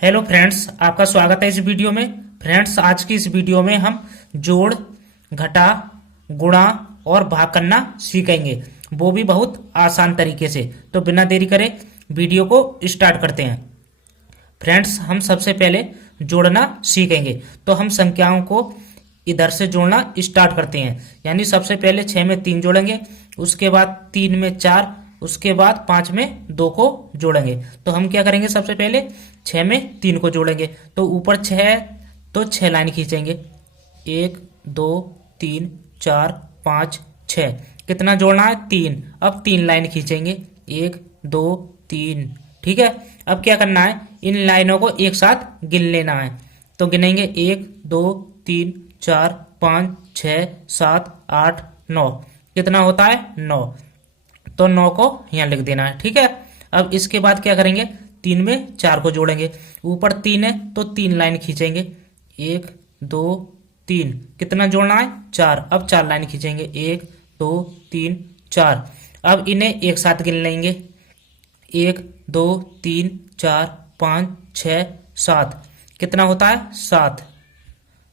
Hello friends, आपका स्वागत है इस वीडियो में। फ्रेंड्स, आज की इस वीडियो में हम जोड़, घटा, गुणा और भाग करना सीखेंगे, वो भी बहुत आसान तरीके से। तो बिना देरी करे वीडियो को स्टार्ट करते हैं। फ्रेंड्स, हम सबसे पहले जोड़ना सीखेंगे। तो हम संख्याओं को इधर से जोड़ना स्टार्ट करते हैं। यानी सबसे पहले 6 में 3 जोड़ेंगे, उसके बाद 3 में 4, उसके बाद 5 में 2 को जोड़ेंगे। तो हम क्या करेंगे, सबसे पहले 6 में 3 को जोड़ेंगे। तो ऊपर 6 है तो 6 लाइन खींचेंगे, 1 2 3 4 5 6। कितना जोड़ना है, 3। अब 3 लाइन खींचेंगे, 1 2 3। ठीक है। अब क्या करना है, इन लाइनों को एक साथ गिन लेना है। तो गिनेंगे 1 2 3 4 5 6 7 8 9। कितना होता है, 9। तो 9 को यहाँ लिख देना है। ठीक है। अब इसके बाद क्या करेंगे, 3 में 4 को जोड़ेंगे। ऊपर 3 है तो 3 लाइन खींचेंगे, 1 2 3। कितना जोड़ना है, 4। अब 4 लाइन खींचेंगे, 1 2 3 4। अब इन्हें एक साथ गिन लेंगे, 1 2 3 4 5 6 7। कितना होता है, 7।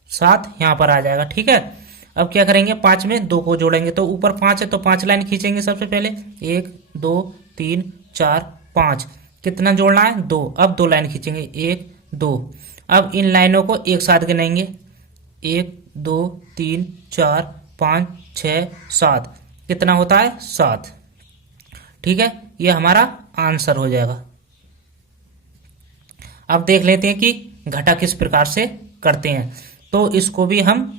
7 यहाँ पर आ जाएगा। ठीक है। अब क्या करेंगे, 5 में 2 को जोड़ेंगे। तो ऊपर 5 है तो 5 लाइन खींचेंगे सबसे पहले, 1 2 3 4 5। कितना जोड़ना है, 2। अब 2 लाइन खींचेंगे, 1 2। अब इन लाइनों को एक साथ गिनेंगे, 1 2 3 4 5 6 7। कितना होता है, 7। ठीक है। ये हमारा आंसर हो जाएगा। अब देख लेते हैं कि घटा किस प्रकार से करते हैं। तो इसको भी हम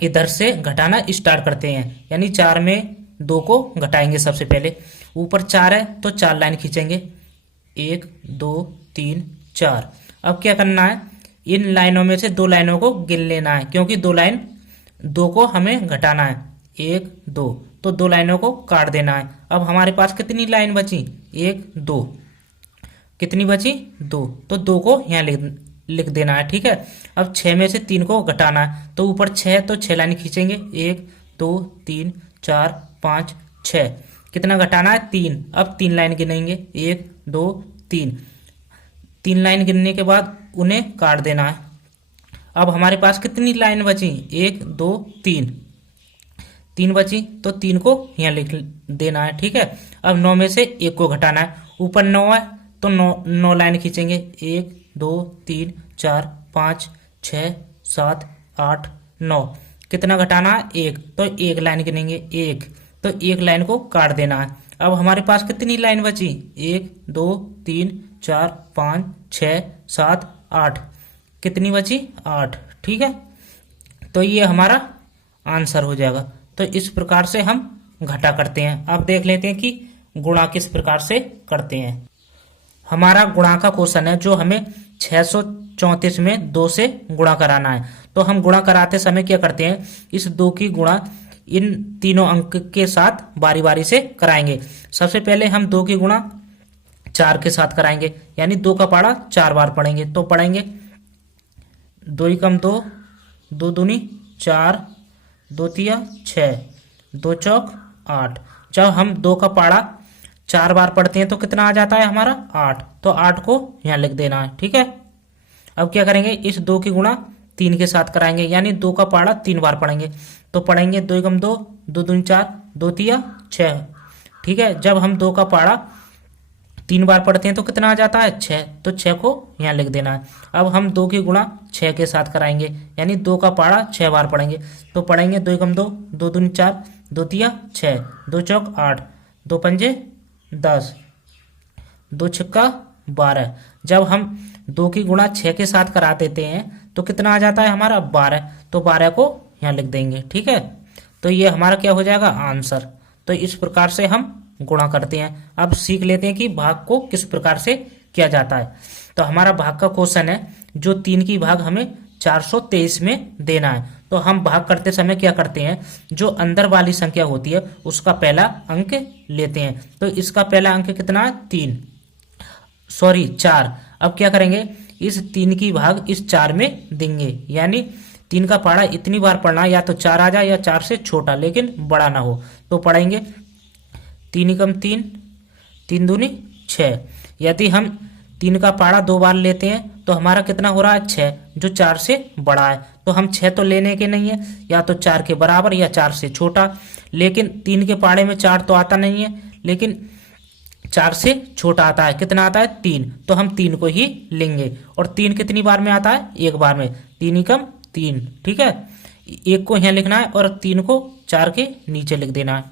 इधर से घटाना स्टार्ट करते हैं। यानी 4 में 2 को घटाएंगे सबसे पहले। ऊपर 4 है तो 4 लाइन खींचेंगे, 1 2 3 4। अब क्या करना है, इन लाइनों में से 2 लाइनों को गिन लेना है, क्योंकि 2 को हमें घटाना है, 1 2। तो 2 लाइनों को काट देना है। अब हमारे पास कितनी लाइन बची, 1 2। कितनी बची, 2। तो 2 को यहाँ लिख देना है। ठीक है। अब 6 में से 3 को घटाना है। तो ऊपर 6 तो 6 लाइन खींचेंगे, 1 2 3 4 5 6। कितना घटाना है, 3। अब 3 लाइन गिनेंगे, 1 2 3। 3 लाइन गिनने के बाद उन्हें काट देना है। अब हमारे पास कितनी लाइन बची, 1 2 3। 3 बची तो 3 को यहाँ लिख देना है। ठीक है। अब 9 में से 1 को घटाना है। ऊपर 9 है तो 9 लाइन खींचेंगे, 1 2 3 4 5 6 7 8 9। कितना घटाना है, 1। तो 1 लाइन गिनेंगे, 1। तो 1 लाइन को काट देना है। अब हमारे पास कितनी लाइन बची, 1 2 3 4 5 6 7 8। कितनी बची, 8। ठीक है। तो ये हमारा आंसर हो जाएगा। तो इस प्रकार से हम घटा करते हैं। अब देख लेते हैं कि गुणा किस प्रकार से करते हैं। हमारा गुणा का क्वेश्चन है, जो हमें 634 में 2 से गुणा कराना है। तो हम गुणा कराते समय क्या करते हैं, इस 2 की गुणा इन तीनों अंक के साथ बारी बारी से कराएंगे। सबसे पहले हम 2 की गुणा 4 के साथ कराएंगे, यानी 2 का पाड़ा 4 बार पढ़ेंगे। तो पढ़ेंगे 2 एकम 2, 2 दूनी 4, 2 तिया 6, 2 चौक 8। जब हम 2 का पाड़ा 4 बार पढ़ते हैं तो कितना आ जाता है हमारा, 8। तो 8 को यहाँ लिख देना है। ठीक है। अब क्या करेंगे, इस 2 की गुणा 3 के साथ कराएंगे, यानी 2 का पाड़ा 3 बार पढ़ेंगे। तो पढ़ेंगे 2 एकम 2, 2 दूनी 4, 2 तिया 6। ठीक है। जब हम 2 का पाड़ा 3 बार पढ़ते हैं तो कितना आ जाता है, 6। तो 6 को यहाँ लिख देना है। अब हम 2 की गुणा 6 के साथ कराएंगे, यानी 2 का पाड़ा 6 बार पढ़ेंगे। तो पढ़ेंगे 2 एकम 2, 2 दूनी 4, 2 तिया 6, 2 चौक 8, 2 पंजे 10, 2 छक्का 12। जब हम 2 की गुणा 6 के साथ करा देते हैं तो कितना आ जाता है हमारा, 12। तो 12 को यहाँ लिख देंगे। ठीक है। तो ये हमारा क्या हो जाएगा, आंसर। तो इस प्रकार से हम गुणा करते हैं। अब सीख लेते हैं कि भाग को किस प्रकार से किया जाता है। तो हमारा भाग का क्वेश्चन है, जो 3 की भाग हमें 423 में देना है। तो हम भाग करते समय क्या करते हैं, जो अंदर वाली संख्या होती है उसका पहला अंक लेते हैं। तो इसका पहला अंक कितना है, 4। अब क्या करेंगे, इस 3 की भाग इस 4 में देंगे, यानी 3 का पाड़ा इतनी बार पढ़ना, या तो 4 आ जाए या 4 से छोटा लेकिन बड़ा ना हो। तो पढ़ेंगे 3 एकम 3, 3 दूनी 6। यदि हम 3 का पाड़ा 2 बार लेते हैं तो हमारा कितना हो रहा है 6, जो 4 से बड़ा है। तो हम 6 तो लेने के नहीं है, या तो 4 के बराबर या 4 से छोटा। लेकिन 3 के पाड़े में 4 तो आता नहीं है, लेकिन 4 से छोटा आता है। कितना आता है 3, तो हम 3 को ही लेंगे। और 3 कितनी बार में आता है, एक बार में। 3 एकम 3, ठीक है। एक को यहाँ लिखना है और 3 को 4 के नीचे लिख देना है।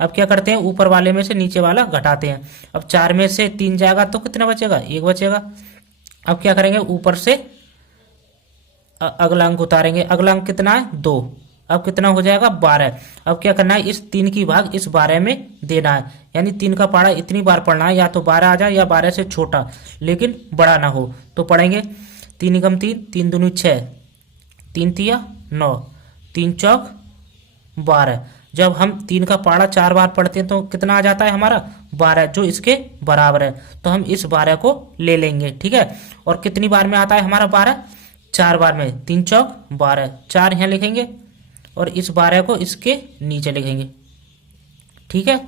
अब क्या करते हैं, ऊपर वाले में से नीचे वाला घटाते हैं। अब 4 में से 3 जाएगा तो कितना बचेगा, 1 बचेगा। अब क्या करेंगे, ऊपर से अगला अंक उतारेंगे। अगला अंक कितना है 2। अब कितना हो जाएगा 12। अब क्या करना है, इस 3 की भाग इस 12 में देना है। यानी 3 का पाड़ा इतनी बार पढ़ना है, या तो 12 आ जाए या 12 से छोटा लेकिन बड़ा ना हो। तो पढ़ेंगे 3 एकम 3, 3 दूनी 6, 3 तिया 9, 3 चौक 12। जब हम 3 का पाड़ा 4 बार पढ़ते हैं तो कितना आ जाता है हमारा 12, जो इसके बराबर है। तो हम इस 12 को ले लेंगे, ठीक है। और कितनी बार में आता है हमारा 12, 4 बार में। 3 चौक 12, 4 यहाँ लिखेंगे और इस 12 को इसके नीचे लिखेंगे, ठीक है।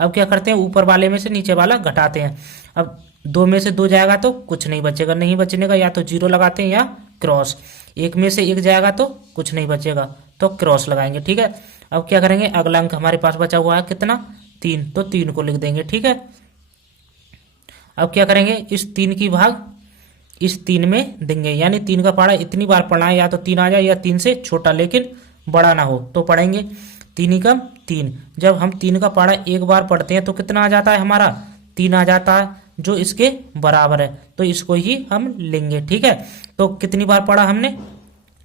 अब क्या करते हैं, ऊपर वाले में से नीचे वाला घटाते हैं। अब 2 में से 2 जाएगा तो कुछ नहीं बचेगा, नहीं बचने का या तो 0 लगाते हैं या क्रॉस। 1 में से 1 जाएगा तो कुछ नहीं बचेगा, तो क्रॉस लगाएंगे, ठीक है। अब क्या करेंगे, अगला अंक हमारे पास बचा हुआ है कितना 3, तो 3 को लिख देंगे, ठीक है। अब क्या करेंगे, इस 3 की भाग इस 3 में देंगे। यानी 3 का पाड़ा इतनी बार पढ़ना है, या तो 3 आ जाए या 3 से छोटा लेकिन बड़ा ना हो। तो पढ़ेंगे 3 एकम 3। जब हम 3 का पाड़ा एक बार पढ़ते हैं तो कितना आ जाता है हमारा 3 आ जाता है, जो इसके बराबर है। तो इसको ही हम लेंगे, ठीक है। तो कितनी बार पढ़ा हमने,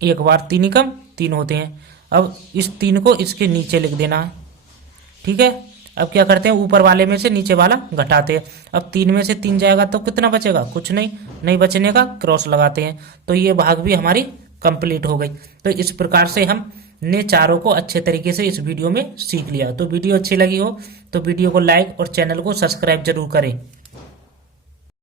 एक बार। 3 एकम 3 होते हैं। अब इस 3 को इसके नीचे लिख देना है, ठीक है। अब क्या करते हैं, ऊपर वाले में से नीचे वाला घटाते हैं। अब 3 में से 3 जाएगा तो कितना बचेगा, कुछ नहीं, नहीं बचने का क्रॉस लगाते हैं। तो ये भाग भी हमारी कंप्लीट हो गई। तो इस प्रकार से हमने चारों को अच्छे तरीके से इस वीडियो में सीख लिया। तो वीडियो अच्छी लगी हो तो वीडियो को लाइक और चैनल को सब्सक्राइब जरूर करें।